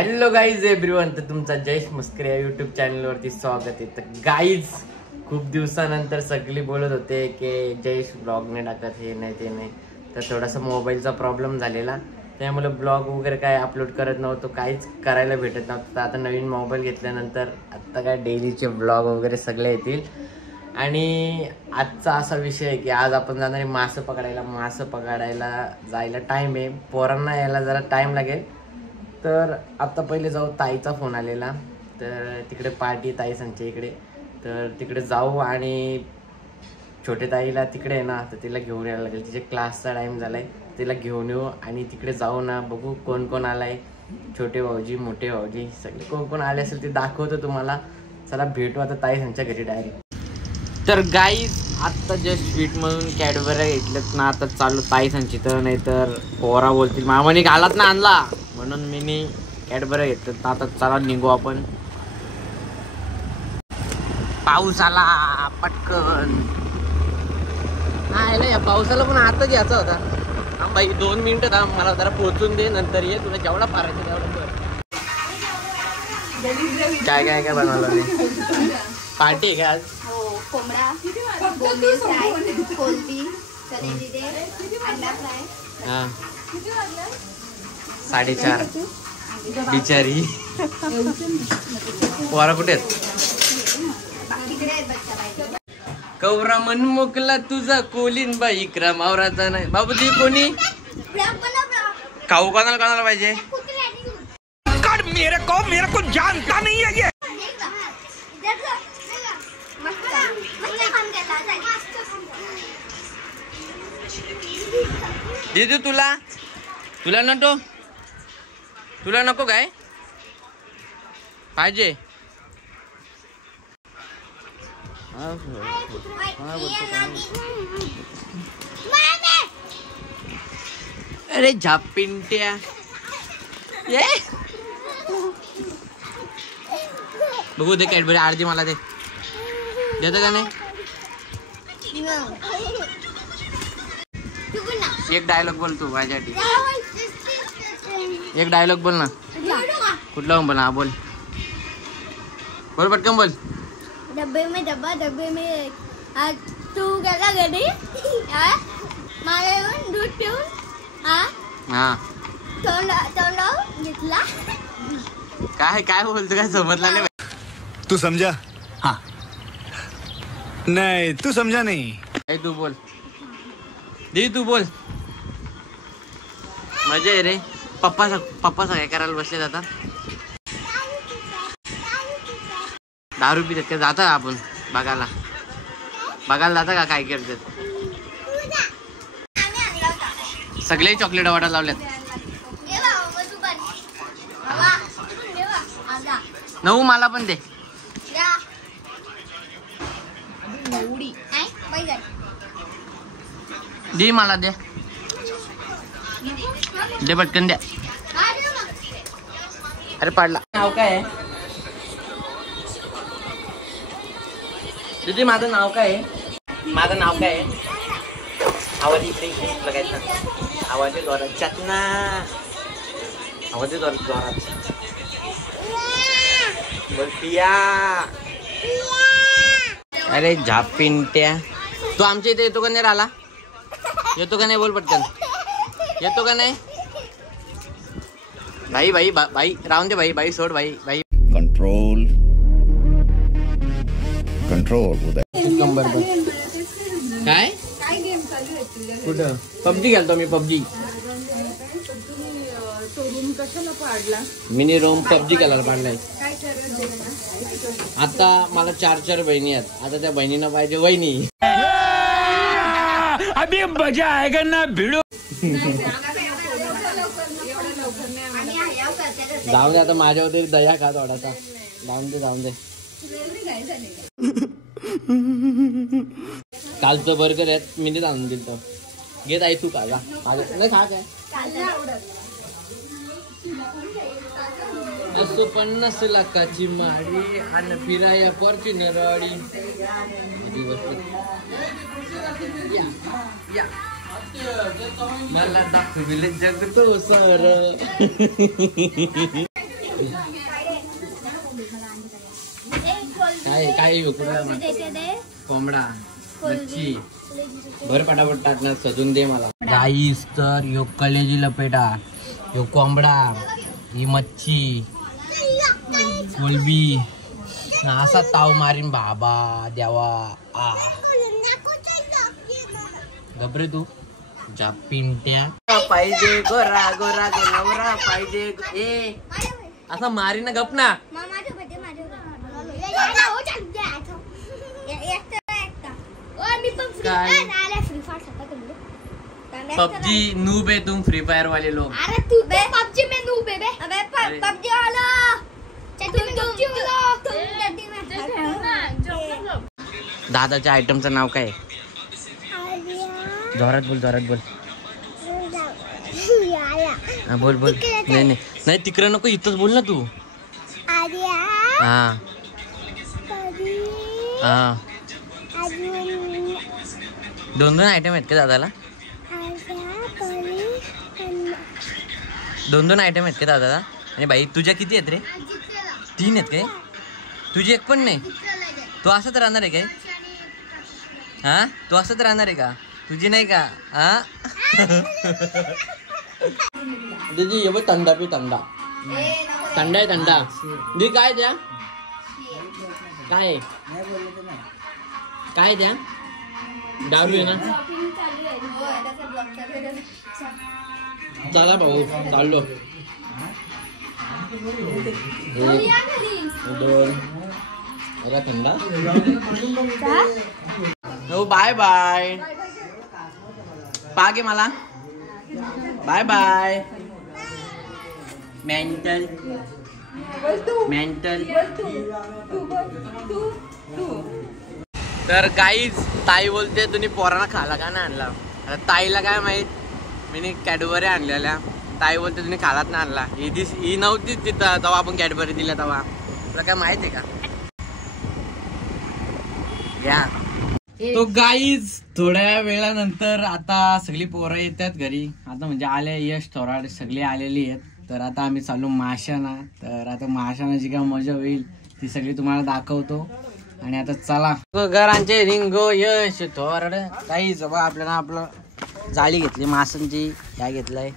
Hello guys everyone, तर तुमचा जयेश मस्करे या युट्यूब चॅनलवरती स्वागत आहे. तर गाईज खूप दिवसानंतर सगळी बोलत होते की जयेश ब्लॉग नाही टाकत, हे नाही ते नाही. तर थोडासा मोबाईलचा प्रॉब्लेम झालेला, त्यामुळे ब्लॉग वगैरे काय अपलोड करत नव्हतो, काहीच करायला भेटत नव्हतं. तर आता नवीन मोबाईल घेतल्यानंतर आता काय डेलीचे ब्लॉग वगैरे सगळे येतील. आणि आजचा असा विषय आहे की आज आपण जाणार आहे मासे पकडायला. मासे पकडायला जायला टाईम आहे, पोरांना यायला जरा टाईम लागेल. तर आता पहिले जाऊ, ताईचा फोन आलेला, तर तिकडे पार्टी ताई संच्या इकडे, तर तिकडे जाऊ. आणि छोटे ताईला तिकडे आहे ना, तर तिला घेऊन यायला लागेल, तिचे क्लासचा टाईम झालाय, तिला घेऊन येऊ. आणि तिकडे जाऊ ना, बघू कोण कोण आलाय, छोटे भाऊजी मोठे भाऊजी सगळे कोण कोण आले असेल ते दाखवतो तुम्हाला. चला भेटू आता ताई संच्या घरी डायरेक्ट. तर गाईज आत्ता जस्ट स्वीट म्हणून कॅडबरी घेतलेत ना, आता चालू ताई संची. तर नाही तर पोरा बोलतील मामाने घालात ना आणला म्हणून मी कॅडबरी घेतलं. तर आता चला निघू आपण. पाऊस आला पटकन. या पावसाला पण आताच याचा होता. बाई 2 मिनिटं थांब, मला जरा पोहोचून दे, नंतर ये. तुला जेवढा पारायचं तेवढं कर. काय काय काय बनवलं पार्टी आहे का आज? कोंबडा, बोंबील फ्राय, कोलंबी, कलेजी, अंडा फ्राय. हां 4:30 बिचारी. पोरा कुठे आहेत? कवरा मन मोकला तुझा कोलीन बाई इकराम आवराचा नाही. बाबूजी कोणी खाऊ कोणाला कोणाला पाहिजे? मेरे को जानता नहीं है ये. दीदी तुला नको काय पाहिजे? अरे झापिंट्या ये बघू दे कॅडबरी अर्धी मला दे. देतं का नाही? एक डायलॉग बोल तू माझ्यासाठी. एक डायलॉग बोल ना. कुठला बोल ना? बोल बोल पटकन बोल. डब्बे में डब्बा, डब्बे में तू गेला घरी, मला येऊन दूध पिऊन हा तोंड घेतला. काय काय बोलतो, काय समजला नाही. तू समझा? हाँ. नहीं तू समझा नहीं. तू बोल दीदी, तू बोल. मजा आहे रे. पप्पा काय करायला बसले आता? दारू पितात का? जाता का आपण बघायला जाता का काय करतात? सगळे चॉकलेट वाटा लावल्यात. नऊ मला पण दे. दे मला दे पटकन द्या. अरे पाडला. नाव काय आहे दीदी? माझं नाव काय आहे? आवाज इकडे बघायचा. आवाज जोरात ना, आवाज जोरात बोल. पिया. अरे झापिंट्या, तू आमच्या इथे येतो का नाही? राहिला येतो का नाही? बोल पटकन. येतो का नाही? भाई राहून दे. भाई सोड. भाई कंट्रोल काय कुठं पबजी खेळतो मी. पबजी मिनी रोम पबजी खेळायला पाडलाय. आता मला 4 बहिणी आहेत. आता त्या बहिणींना पाहिजे वहिनी. अभी मजा आएगा ना भिड़ो. जाऊन दे आता, माझ्यावर दया खा थोडासा. जाऊन दे. कालचं बर्गर आहेत, मी नाही आणून दिलं. घेत आहे तू का? नाही खा काय? असो 50 लाखाची माडी आणि फिराया फॉर्च्युनर गाडी. मला दाखविले जग तो सर. काय काय कोंबडा मच्छी भर पटापट टाकणार सजून दे मला गाईस. तर यो कलेजी लपेटा, यो कोंबडा, ही मच्छी, कोलबी, असा ताव मारीन बाबा देवा. घबरे तू जा पिंट्या पाहिजे गोरा गोरा गोरा पाहिजे. ए असा मारी ना गप ना. पबजी नूब है तुम, फ्री फायर वाले लोग. अरे तू पबजी में नूब है बे. अबे पबजी वाला दादाच्या आयटमचं नाव काय? जोरात बोल, जोरात बोल. हा बोल बोल. नाही नाही नाही तिकडं नको, इथंच बोल ना तू. हा हा. दोन दोन आयटम आहेत का दादाला? दोन दोन आयटम आहेत का दादाला? आणि बाई तुझ्या किती आहेत रे? 3 आहेत काय? तुझी एक पण नाही? तू असंच राहणार आहे काय? हा तू असंच राहणार आहे का? तुझी नाही का? हा दीदी ये बघ थंडा पी. थंडा थंडा आहे थंडा. दी काय द्या? काय काय द्या? दारू आहे ना? चला भाऊ चाललो. 2 थंडा. हो बाय बाय. पागे मला बाय बाय. Mental mental. तर गाईज ताई बोलते तुम्ही पोरांना खाला का नाही आणला? आता ताईला काय माहित, मी कॅडबरी आणलेल्या. ताई बोलते तुम्ही खालात ना आणला. ही नव्हती तिथं तेव्हा आपण कॅडबरी दिल्या तेव्हा. तुला काय माहित आहे का? घ्या. तो गाईज थोड्या वेळानंतर आता सगळी पोरं येतात घरी. आता म्हणजे आले यश थोराड सगळी आलेली आहेत. तर आता आम्ही चालू माशाना. तर आता माशाना जी काय मजा होईल ती सगळी तुम्हाला दाखवतो. आणि आता चला घरांचे रिंगो यश थोराड काही जवळ आपल्याला आपलं जाळी घेतली माशांची. ह्या घेतलाय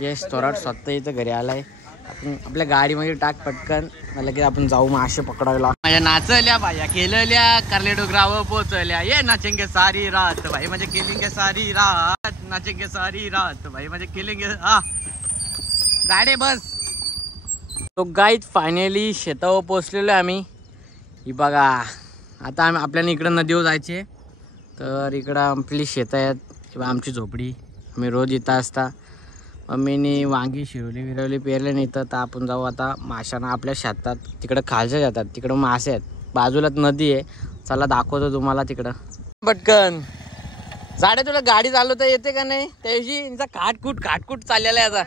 यश थोराड स्वतः इथं घरी आलाय. आपण आपल्या गाडीमध्ये टाक पटकन मला की आपण जाऊ मासे पकडायला. माझ्या नाचल्या बाया केलेल्या करले डोंगरावर पोचल्या. ये नाचेंगे सारी रात भाई म्हणजे केलेंगे सारी रात. नाचेंगे सारी रात भाई म्हणजे केलेंगे. हा गाडे बस. तो गाईत फायनली शेतावर पोचलेलो आम्ही. ही बघा आता आम्ही आपल्याला इकडं नदीवर जायचे. तर इकडं आपली शेतं आहेत किंवा आमची झोपडी. आम्ही रोज इथं असता. मम्मीने वांगी शिरवली विरवली पेरले नाही तर आपण जाऊ आता माशांना आपल्या शेतात. तिकडं खालच्या जातात तिकडं मासे आहेत. बाजूलाच नदी आहे. चला दाखवतो तुम्हाला तिकडं पटकन. जाडे तुला गाडी चालवता येते का नाही? त्या दिवशी खाटकूट चाललेला आहे. आता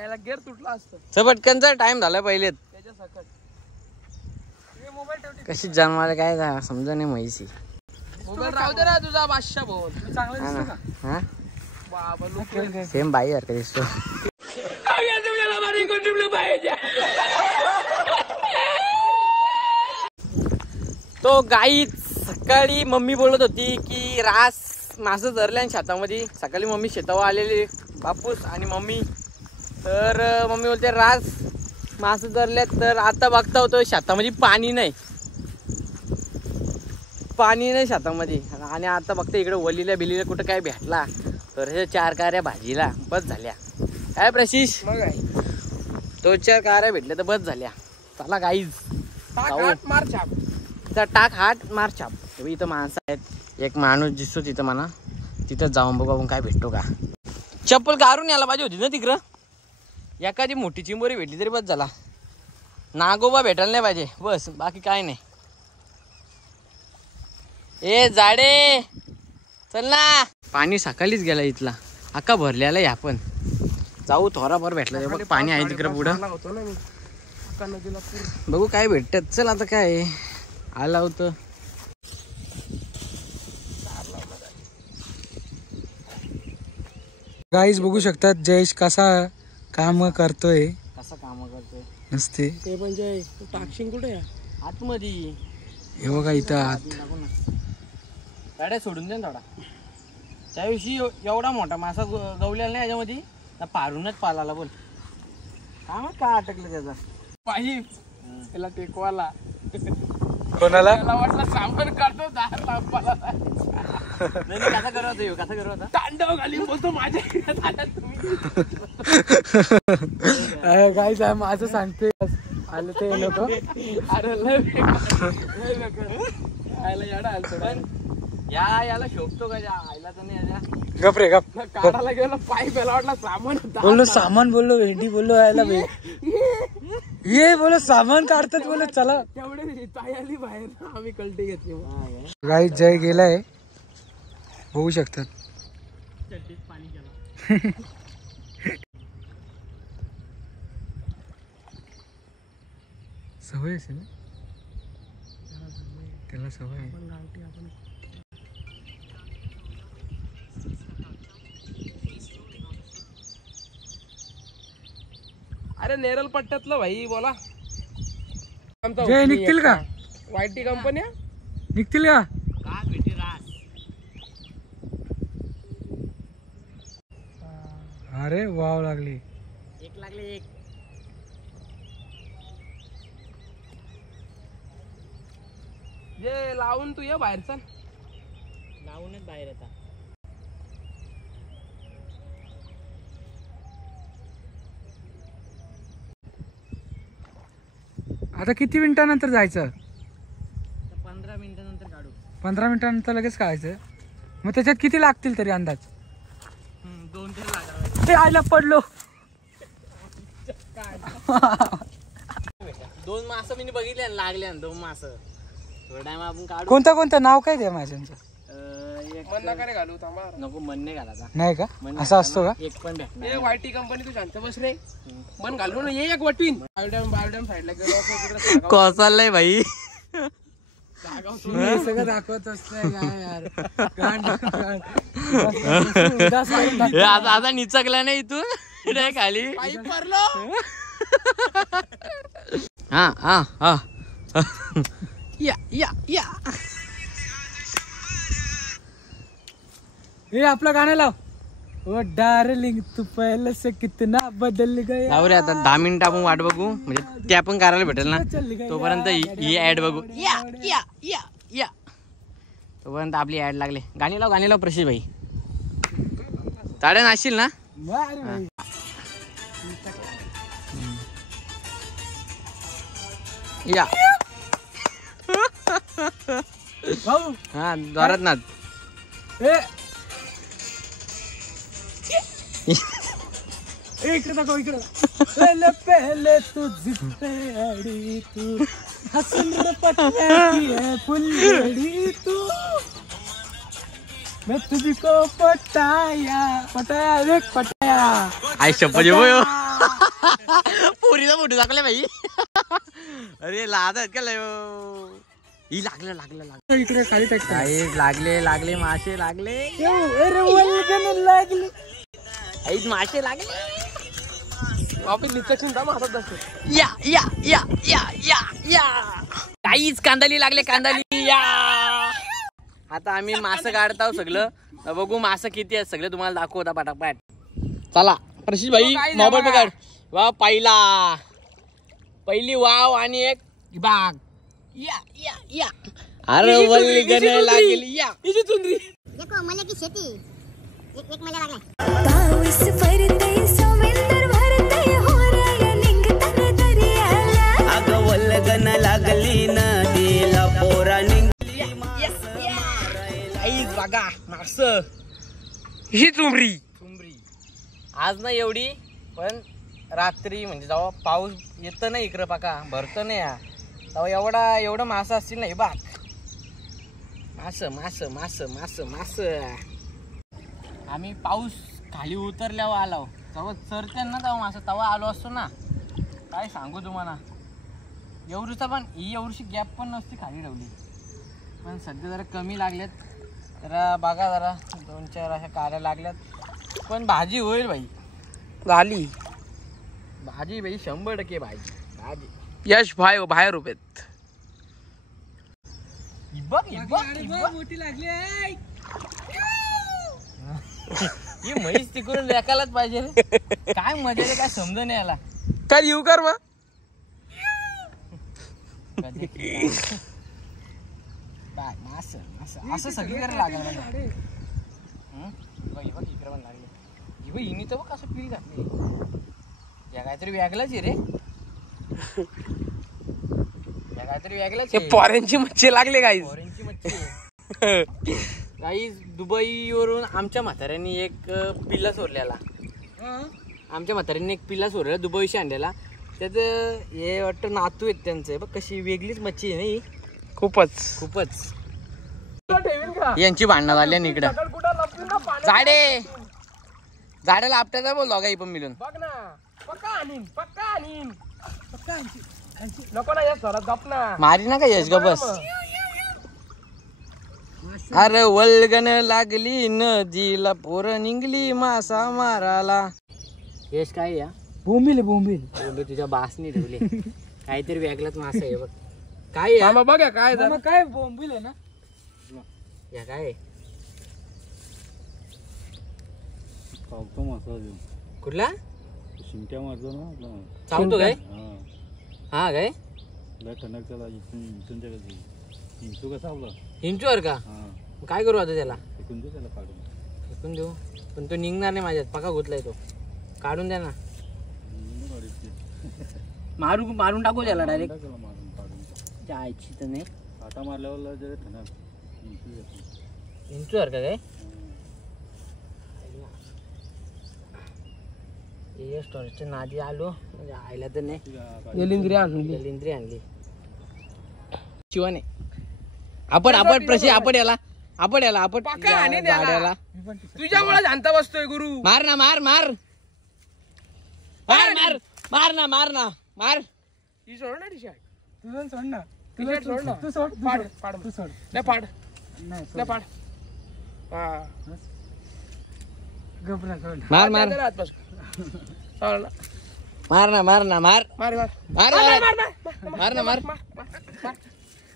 याला गेअर तुटला असतं. पटकनचा टाइम झाला पहिलेच. कशी जन्माला काय समजा नाही म्हैसी. मोबाईल राहू दे ना तुझा बादशाह भाऊ. चांगला दिसतो का? सेम बाई यार दिसतो. तो गाई सकाळी मम्मी बोलत होती की रास मासे धरले आणि शेतामध्ये. सकाळी मम्मी शेतावर आलेली बापूस आणि मम्मी. तर मम्मी बोलते रास मासे धरल्यात. तर आता बघता होतो शेतामध्ये पाणी नाही शेतामध्ये. आणि आता बघता इकडे वलीला बिलीला कुठं काय भेटला तर हे 4 कार्या भाजीला बस झाल्या. काय प्रशिष तो 4 कार्या भेटल्या तर बस झाल्या. चला गाईज टाक हाट मार छाप. इथं माणसं आहेत. एक माणूस दिसतो तिथं म्हणा. तिथं जाऊन बघू आपण काय भेटतो का. चप्पल गारून यायला पाहिजे होती ना तिकडं. एखादी मोठी चिंबोरी भेटली तरी बस झाला. नागोबा भेटायला नाही पाहिजे बस, बाकी काय नाही. ए जाडे चल ना. पाणी सकाळीच गेला इथला अक्का भरलेला. या पण जाऊ थोराभर भेटला बघ. पाणी आहे तिकडं पुढं. बघू काय भेटत. चल आता काय आला होतं. गाईज बघू शकतात जयेश कसा काम करतोय. कसं काम करतोय नसते. ते म्हणजे टाकशिंग कुठे या आतमध्ये हे बघा इथं आत. गाड्या सोडून दे ना थोडा. त्या दिवशी एवढा मोठा मासा गवलेला नाही याच्यामध्ये, पारूनच पालाला बोल. काय मग काय अटकलं त्याचा पाईप त्याला टेकवाला. कोणाला त्याला वाटलं सामान काढतो दार लांबाला. नाही कसा करत होता कसा करत होता तांडव घाली बोलतो माझ्या तुम्ही. काय माझं सांगते आलं ते नको. अरे लय आयला येडा आलतो पण याला शोभतो का आयला तर नाही याच्या. गप रे गप. काढायला गेलो पाईप याला वाटला सामान बोललो सामान, बोललो भेंडी, बोललो यायला ये बोलो सामान काढतात, बोलो चला. तेवढे ताई आली बाहेर आम्ही कल्टी घेतली. गाईस जय गेलाय होऊ शकतात. सवय असेल ना त्याला, सवय आहे. अरे नेरल पट्ट्यातलं भाई बोला. जय निघतील का? वायटी कंपन्या निघतील का? अरे वाव लागली. एक लागले एक. जे लावून तू ये बाहेरचा. लावूनच बाहेर येतात. आता किती मिनिटानंतर जायचं? 15 मिनिटानंतर काढू. 15 मिनिटानंतर लगेच काढायचं. मग त्याच्यात किती लागतील तरी अंदाज? 2-3 लागावे. ते आयला पडलो. 2 मासं मी बघितले लागले 2 मासं. थोडा टाइम आपण काढू. कोणतं कोणतं नाव काय द्या माझ्यांचं? मन नका रे घालू थांबा. नको मन नाही घालायचा. नाही का? असा असतो का? एक पण भेटणार. ए वायटी कंपनी तू शांत बस रे. मन घालू ना ये एक वटवीन. बायोडॅम साईडला गेलो तिकडे कोसळलंय भाई. सगळं दाखवत असतंय काय यार. आता निचकला नाही तू खाली. पाईप भरलो. हा हा हा. या या या. हे आपलं गाणं लाव. ओ डार्लिंग तू पहले से कितना बदल गया. लाव रे आता 10 मिनिटं आपण वाट बघू, म्हणजे ते आपण करायला भेटेल ना. तोपर्यंत ही ऍड बघू. या या या या. तोपर्यंत आपली ऍड लागले. गाणी लाव प्रशिष भाई. ताड्या नाशील ना. या हा द्वारात ना. इकडे दाखव इकडे. पहले पहले तू जिद्दी तू हसन पटना की है फुलझड़ी तू मैं तुझको पटाया रे पटाया. आई शप्पथ पोरीचा फोटो दाखवले भाई. अरे लाद का लय. ही लागलं इकडे खाली टाक. लागले मासे लागले. अरे वल्गन लागली. मासे लागले. वापस निचकशील थांब हातात दाखव. या या या या या या. काहीच कांदाली लागले कांदाली. या आता आम्ही मासे काढत आहोत सगळं. बघू मासे किती आहेत सगळे तुम्हाला दाखवता पटापट. चला प्रशिष भाई मोबाईल पकड. वा पहिली वाव आणि एक बाग. या या या. अरे वल्गन लागली. या देखो मले की शेती एक महिना लागला. पाऊस पडतंय समुद्र भरतंय होऱ्या निघताना दर्याला. अगं वल्गन लागली नदीला पोरा निघली. काहीच बघा मास. ही चुंबरी आज ना एवढी, पण रात्री म्हणजे जेव्हा पाऊस येतं ना इकडं पाका भरतं नाही या तेव्हा एवढं मासं असतील नाही बाग. मास. आम्ही पाऊस खाली उतरल्यावर आलो तेव्हा चरते ना तेव्हा मासं तेव्हा आलो असतो ना. काय सांगू तुम्हाला. एवढीचा पण ही एवढीशी गॅप पण नसती खाली ठेवली. पण सध्या जरा कमी लागलेत. जरा बघा जरा 2-4 अशा काऱ्या लागल्यात. पण भाजी होईल भाई. झाली भाजी भाई 100% भाजी. यश भाई बाहेर उभेत. मोठी लागली आहे. ही म्हैस तिकडून लेकालाच पाहिजे रे. काय मजा रे, काय समज नाही आला. काय येऊ कर मग असं सगळीकडे लागलं इकडे पण लागले. हिने तर बघ कसं पिल घातली. या काहीतरी वेगळाच आहे रे. या काहीतरी वेगळाच आहे. पोऱ्यांची मच्छी लागले गाईज. फॉरेनची मच्छी गाईज. दुबईवरून आमच्या म्हाताऱ्यांनी एक पिल्ला सोडलेला. आमच्या म्हाताऱ्यांनी एक पिल्ला सोडलेला दुबईशी आणलेला. त्याचं हे वाटतं नातू आहेत त्यांचं. बघ कशी वेगळीच मच्छी आहे नाही. खूपच यांची भांडणं झाली इकडं. झाडाला आपट्याचा बोललो गाई पण मिळून. बघ ना पक्का आणीन नको ना यश घरात गप ना. मारी ना का यश ग बस. अरे वल्गन लागली नदीला पोर निघली मासा माराला. यश काय या बोंबील तुझ्या बासनी ठेवले. काहीतरी वेगळाच मासा आहे बघ. काय या बघ काय काय बोंबील आहे ना. या काय कुठला शिंक्या मारतो ना. चावतो काय. हा काय हिंचू कसा आपला हिंचूवर का. काय करू आता त्याला. फेकून दे त्याला काढून. फेकून देऊ पण तो निघणार नाही माझ्यात. पका गुतलाय तो. काढून द्या ना. मारून टाकू त्याला डायरेक्ट. त्याला मारून काढून जायची तर नाही. काटा मारल्यावर जरा ठणक हिंचूवर का काय. स्टोरेजच्या नादी आलो म्हणजे आयला तर नाही. येलिंद्री आणली शिवाने. आपण प्रशी आपण याला गाड्याला तुझ्यामुळे शांत बसतोय गुरु. मार ना मार ही सोड ना टी शर्ट. तुझं सोड ना. टी-शर्ट सोड ना. तू सोड. पाड तू सोड. नाही पाड नाही नाही पाड. हा गपरा सोड. मार हात बस. सोड ना. मार मार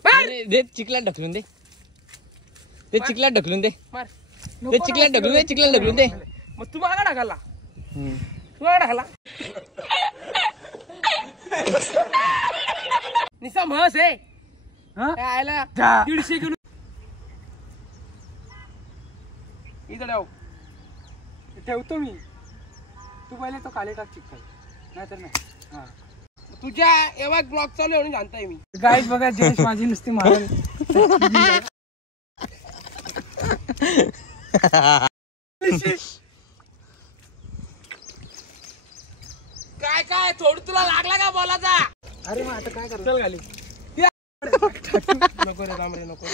अरे दे चिखलात ढकलून दे. चिखलात ढकलून दे. मग तू मागा टाकाला. तू मागा टाकला. निसा म्हस आहे. आयला 150 किलो. इथं ठेवतो मी. तू पहिले तो खाली टाक चिखल नाहीतर नाही. हा तुझ्या एवढा ब्लॉग चालू आहे जाणताय मी. गाईज बघा जयेश माझी नुसती मारल. काय थोडं तुला लागला का बोलाचा. अरे मग आता काय करतो. चल खाली. नको रे राम रे नको.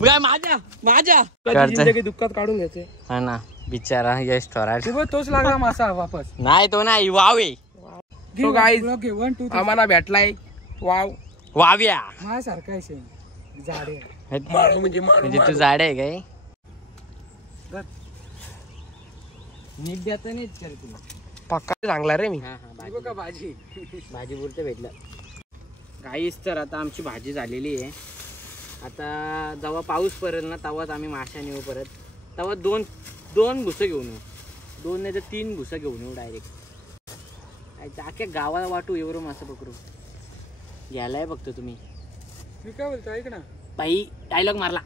माझ्या जिंदगी दुःखात काढून घ्यायचे. हा ना बिचारा यश थोरात. तोच लागला मासा वापस. नाही तो नाही वावे. तो गाईज 1 2 आम्हाला भेटलाय. वाव्या माझ्यासारखा आहे सेम. झाडे म्हणजे तू झाड आहे काय. नीट द्यायचं नाहीच कर तुला. पक्का चांगला रे मी. भाजी भाजी पुरतं भेटलं. गाईच तर आता आमची भाजी झालेली आहे. आता जेव्हा पाऊस पडेल ना तेव्हाच आम्ही माशा नेऊ परत. तेव्हा दोन भुसं घेऊन येऊ. 2 नाही तर 3 भुसं घेऊन येऊ डायरेक्ट. अख्ख्या गावाला वाटू एवढं मासं पकडू. घ्यायलाय बघतो तुम्ही. मी काय बोलतो ऐक ना. बाई डायलॉग मारला.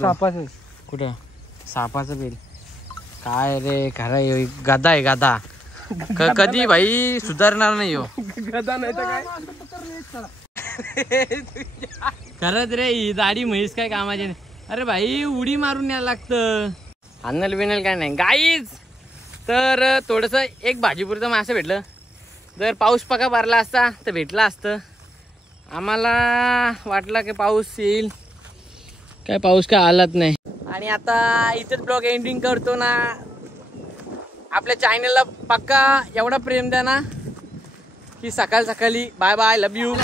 सापाचं. कुठं सापाचं बेल काय रे. खरं गदा आहे गदा. कधी भाई सुधारणार नाही हो. गदा नाही तर काय. खरंच रे ही दाढी म्हैस काय कामाची नाही. अरे भाई उडी मारून यायला लागतं. अन्नल बिनल काय नाही गाईज. तर थोडंसं एक भाजीपुरतं मासं भेटलं. जर पाऊस पका भरला असता तर भेटला असतं. आम्हाला वाटलं की पाऊस येईल. काय पाऊस काय आलाच नाही. आणि आता इथेच ब्लॉग एंडिंग करतो ना. आपल्या चॅनलला पक्का एवढा प्रेम द्या ना की सकाळी बाय बाय लव यू.